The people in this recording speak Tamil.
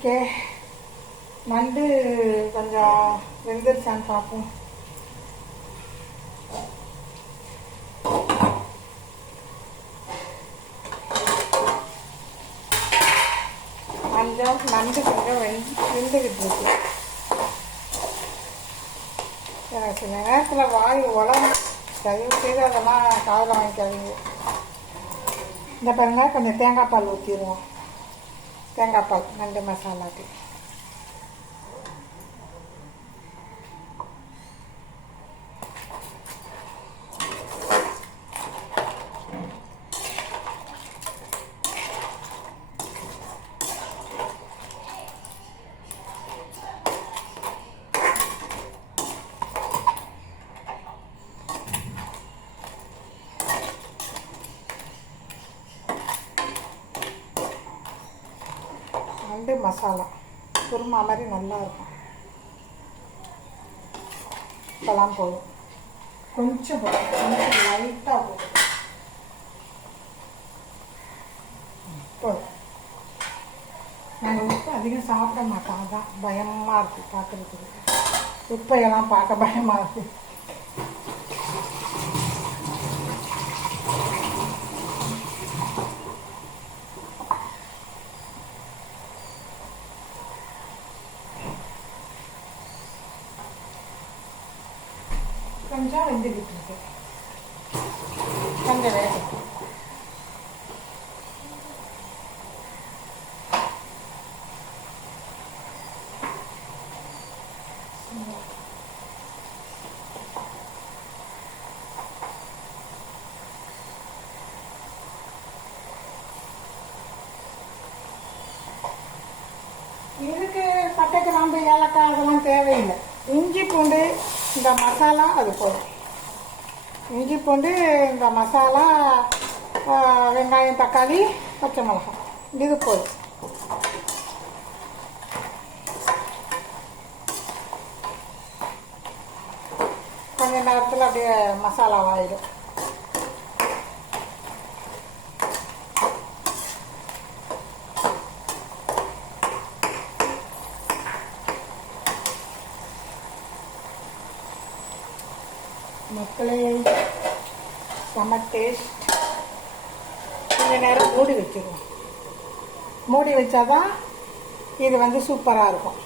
ஓகே, நண்டு கொஞ்சம் வெந்துருச்சான்னு பார்ப்போம். நண்டு கொஞ்சம் வெந்துக்கிட்டு இருக்கு. எனக்கு சில நேரத்தில் வாய் உலகம், தயவு செய்து அதெல்லாம் காதில் வாங்கிக்காதீங்க. இந்த பாருங்க, கொஞ்சம் தேங்காய் பால் ஊற்றிடுவோம். தேங்காய் பால் நண்டு மசாலாக்கு. நண்டு மசாலா குருமா மாதிரி நல்லாயிருக்கும். இப்போலாம் போதும், கொஞ்சம் லைட்டாக போதும். நாங்கள் உப்பு அதிகம் சாப்பிட மாட்டோம், அதான் பயமாக இருக்குது பார்க்குறதுக்கு. உப்பையெல்லாம் பார்க்க பயமாக இருக்குது. கொஞ்சம் வெந்துக்கிட்டு இருக்கு, கொஞ்சம் வேகம். இதுக்கு பட்டை கிராம்பு ஏலக்காய் அதெல்லாம் தேவையில்லை. இஞ்சி பூண்டு இந்த மசாலா அது போதும். இஞ்சி பூண்டு இந்த மசாலா, வெங்காயம் தக்காளி பச்சை மிளகாய் இது போதும். கொஞ்ச நேரத்தில் அப்படியே மசாலாவாயிடும். மக்களே, செம்ம டேஸ்ட். கொஞ்ச நேரம் மூடி வச்சுருவோம். மூடி வச்சாதான் இது சூப்பராக இருக்கும்.